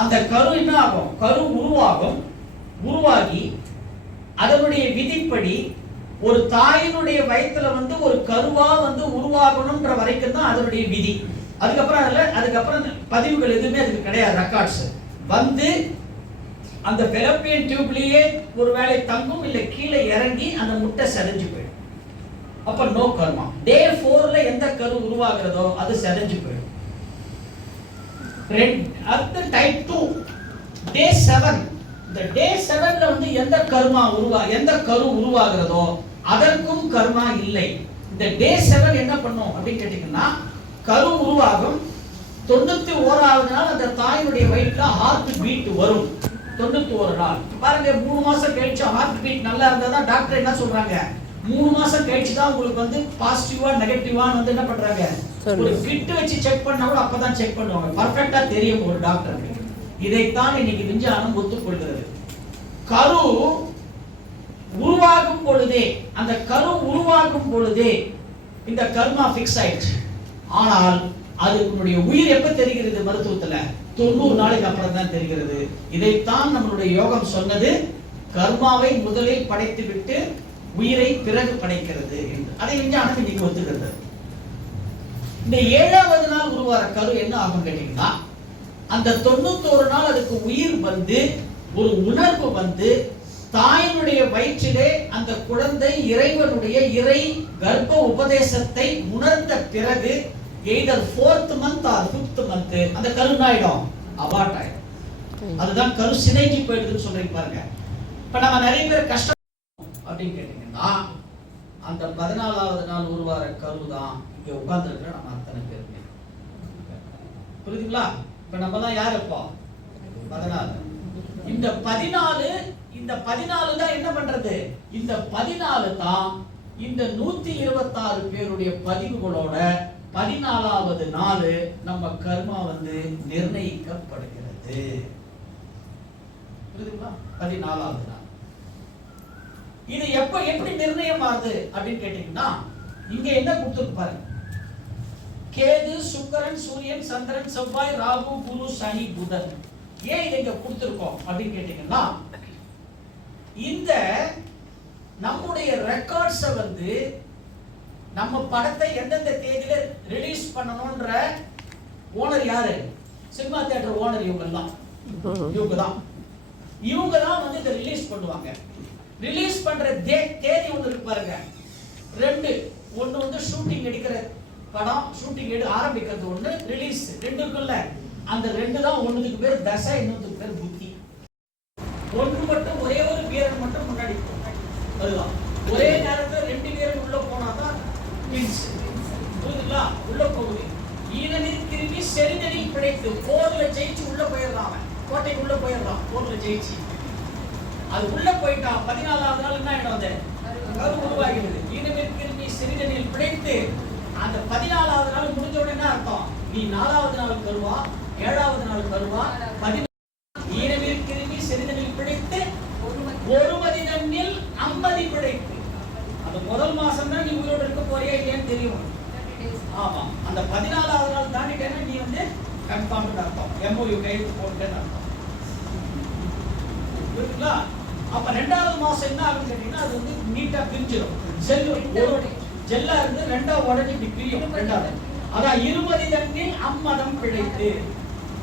அந்த கரு என்ன ஆகும் கரு உருவாகும். உருவாகி அதனுடைய விதிப்படி ஒரு தாயினுடைய வயத்துல வந்து ஒரு கருவா வந்து உருவாகணும்ன்ற வரைக்கும் தான் அதனுடைய விதி. அதுக்கப்புறம் அதுல அதுக்கப்புறம் பதிவுகள் எதுவுமே அதுக்கு கிடையாது ரெக்கார்ட்ஸ் வந்து அந்த பெலப்பியன் டியூப்லயே ஒரு வேளை தங்கும் இல்ல கீழே இறங்கி அந்த முட்டை செதஞ்சு போயிடும். அப்ப நோ கர்மா. டே ஃபோர்ல எந்த கரு உருவாகிறதோ அது செதஞ்சு போயிடும். அடுத்த டைப் டூ டே செவன் இந்த டே செவன்ல வந்து எந்த கர்மா உருவா எந்த கரு உருவாகிறதோ அதற்கும் கர்மா இல்லை. இந்த டே செவன் என்ன பண்ணும் அப்படின்னு கேட்டீங்கன்னா கரு உருவாகும். தொண்ணூத்தி ஓராவது நாள் அந்த தாயினுடைய வயிற்றுல ஹார்ட் பீட் வரும். தொண்ணூத்தி ஒரு நாள். பாருங்க மூணு மாசம் கழிச்சு ஹார்ட் பீட் நல்லா இருந்தா தான் டாக்டர் என்ன சொல்றாங்க? மூணு மாசம் கழிச்சு தான் உங்களுக்கு வந்து பாசிட்டிவா நெகட்டிவான்னு வந்து என்ன பண்றாங்க? ஒரு கிட் வச்சு செக் பண்ணா கூட அப்பதான் செக் பண்ணுவாங்க. பர்ஃபெக்ட்டா தெரியும் ஒரு டாக்டருக்கு இதைத்தான் இன்னைக்கு விஞ்ஞானம் ஒத்துக்கொள்கிறது. கரு உருவாகும் பொழுதே அந்த கரு உருவாகும் பொழுதே இந்த கர்மா ஃபிக்ஸ் ஆயிடுச்சு. ஆனால் அது உன்னுடைய உயிர் எப்ப தெரிகிறது மருத்துவத்துல? தொண்ணூறு நாளைக்கு அப்புறம் தான் தெரிகிறது. இதைத்தான் நம்மளுடைய யோகம் சொன்னது. கர்மாவை முதலில் படைத்து விட்டு உயிரை பிறகு படைக்கிறது என்று. அதை விஞ்ஞானம் இன்னைக்கு ஒத்துக்கிறது இந்த ஏழாவது நாள் உருவார கரு என்ன ஆகும் கேட்டீங்கன்னா அந்த தொண்ணூத்தோரு நாள் அதுக்கு உயிர் வந்து ஒரு உணர்வு வந்து தாயினுடைய வயிற்றிலே அந்த குழந்தை இறைவனுடைய இறை கர்ப்ப உபதேசத்தை உணர்ந்த பிறகு either fourth month or fifth month அந்த கரு ஆயிடும்? அபார்ட் ஆயிடும். அதுதான் கரு சிதைஞ்சு போயிடுதுன்னு சொல்றீங்க பாருங்க. இப்ப நம்ம நிறைய பேர் கஷ்டம் அப்படின்னு கேட்டீங்கன்னா அந்த பதினாலாவது நாள் உருவார கரு தான் இங்க உட்கார்ந்துருக்கிற நம்ம அத்தனை பேருமே. புரியுதுங்களா? இப்ப நம்ம தான் யார் இப்போ? பதினாலு. இந்த பதினாலு இந்த பதினாலு தான் என்ன பண்றது? இந்த பதினாலு தான் இந்த நூத்தி இருபத்தாறு பேருடைய பதிவுகளோட பதினாலாவது நாள் நம்ம கர்மா வந்து நிர்ணயிக்கப்படுகிறது. புரியுதுங்களா? பதினாலாவது நாள். இது எப்ப எப்படி நிர்ணயம் ஆகுது அப்படின்னு கேட்டீங்கன்னா இங்க என்ன கொடுத்துருக்கு பாருங்க. கேது சுக்கரன் சூரியன் சந்திரன் செவ்வாய் ராகு குரு சனி புதன். ஏன் இதை இங்க கொடுத்துருக்கோம் அப்படின்னு கேட்டீங்கன்னா இந்த நம்முடைய ரெக்கார்ட்ஸை வந்து நம்ம படத்தை எந்தெந்த தேதியில ரிலீஸ் பண்ணணும்ன்ற ஓனர் யாரு? சினிமா தியேட்டர் ஓனர் இவங்க எல்லாம் இவங்க தான் இவங்க தான் வந்து இதை ரிலீஸ் பண்ணுவாங்க. ரிலீஸ் பண்ற தே- தேதி ஒன்று இருக்கு பாருங்க. ரெண்டு ஒன்று வந்து ஷூட்டிங் எடுக்கிற படம் ஷூட்டிங் எடு ஆரம்பிக்கிறது ஒண்ணு ரிலீஸ் ரெண்டு இருக்குல்ல அந்த ரெண்டு தான் ஒண்ணுக்கு பேர் தசை இன்னொன்றுக்கு பேர் புத்தி. ஒன்று மட்டும் ஒரே ஒரு வீரன் மட்டும் முன்னாடி. அதுதான் ஒரே நேரத்தில் ரெண்டு பேரும் உள்ள போனாதான் புரியுதுங்களா? உள்ள போகுது. ஈனனில் கிருமி செறிதனில் பிழைத்து போர்ல ஜெயிச்சு உள்ள போயிடுறான் அவன். கோட்டைக்கு உள்ள போயிடுறான் போர்ல ஜெயிச்சு. அது உள்ள போயிட்டான் பதினாலாவது நாள் என்ன ஆயிடும் அது கரு உருவாகிறது. ஈனமில் கிருமி சிறிதனில் பிழைத்து அந்த பதினாலாவது நாள் முடிஞ்ச உடனே என்ன அர்த்தம்? நீ நாலாவது நாள் கருவா ஏழாவது நாள் கருவா பதினா ஈனமில் கிருமி சிறிதனில் பிழைத்து ஒரு மதிதனில் ஐம்பது பிழைத்து அந்த முதல் மாசம் தான் நீ உயிரோடு இருக்க போறியா இல்லையான்னு தெரியும். ஆமா. அந்த பதினாலாவது நாள் தாண்டிட்டேன்னா நீ வந்து கன்ஃபார்ம் அர்த்தம். எம்ஓயு கையெழுத்து போட்டுட்டேன்னு அர்த்தம். புரியுதுங்களா? அப்ப ரெண்டாவது மாசம் என்ன ஆகும் கேட்டீங்கன்னா அது வந்து நீட்டா பிரிஞ்சிடும் ஒரு ஜெல்லா இருந்து ரெண்டாவது உடனே இப்படி பிரியும் ரெண்டாவது. அதான் இருமதி தண்ணில் அம்மதம் பிழைத்து.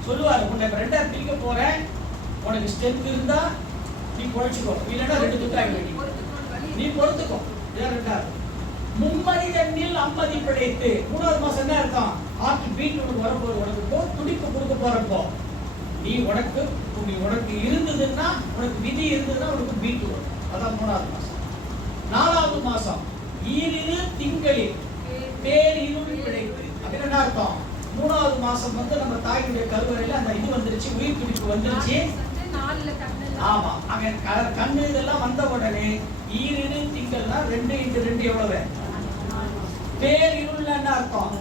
சொல்லுவாரு உன்னை ரெண்டா பிரிக்க போறேன். உனக்கு ஸ்ட்ரென்த் இருந்தா நீ குழைச்சுக்கோ இல்லைன்னா ரெண்டு துக்காய் நீ பொறுத்துக்கோ. இதான் ரெண்டாவது. மும்மதி தண்ணில் அம்மதி பிழைத்து. மூணாவது மாசம் என்ன அர்த்தம்? ஹார்ட் பீட் உனக்கு வரப்போது உனக்கு போ துடிப்பு கொடுக்க போறப்போ. நீ உனக்கு நீ உனக்கு இருந்ததுன்னா உனக்கு விதி இருந்ததுன்னா உனக்கு பீட் வரும். அதான் மூணாவது மாசம். நாலாவது மாசம் ஈரிரு திங்களில் பேரிருள் பிழைத்து அப்படின்னு என்ன அர்த்தம்? மூணாவது மாசம் வந்து நம்ம தாயினுடைய கருவறையில அந்த இது வந்துருச்சு உயிர் துடிப்பு வந்துருச்சு. ஆமா அங்க கண்ணு இதெல்லாம் வந்த உடனே ஈரிரு திங்கள்னா ரெண்டு இன்டு ரெண்டு எவ்வளவு? பேரிருள்னா என்ன அர்த்தம்?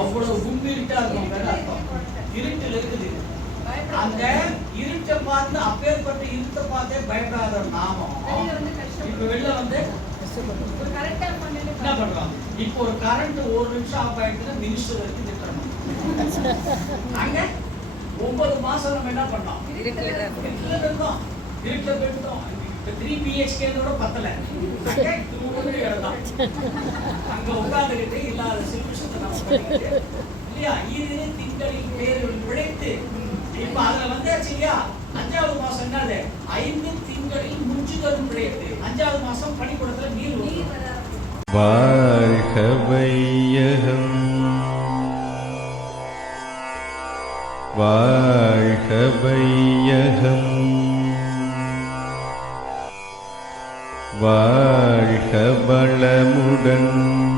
அவ்வளவு கும்பிருட்டா இருக்கும் வேற அர்த்தம் இருட்டில் இருக்குது அந்த இருட்டை பார்த்து அப்பேற்பட்ட இருட்டை பார்த்தே பயப்படாத நாமம். இப்ப வெளில வந்து என்ன பண்றோம்? இப்போ ஒரு கரண்ட் ஒரு நிமிஷம் ஆஃப் ஆயிடுச்சுன்னா மினிஸ்டர் வரைக்கும் திட்டணும் அங்க ஒன்பது மாசம் நம்ம என்ன பண்ணோம். வீட்டுல இருந்தோம். இப்ப த்ரீ பிஹெச்கே கூட பத்தல. அங்க உட்கார்ந்துகிட்டு இல்லாத நம்ம பண்ணிக்கிட்டு, இல்லையா? இரு திங்களில் பேர்கள் பிழைத்து இப்ப அதுல வந்தாச்சு இல்லையா? அஞ்சாவது மாசம் என்னது? ஐந்து திங்களில் முஞ்சுதலும் கிடையாது அஞ்சாவது மாசம் பனிக்கூடத்துல நீர் வாழ்கவையகம். வாழ்கவையகம். வாழ்க வளமுடன்.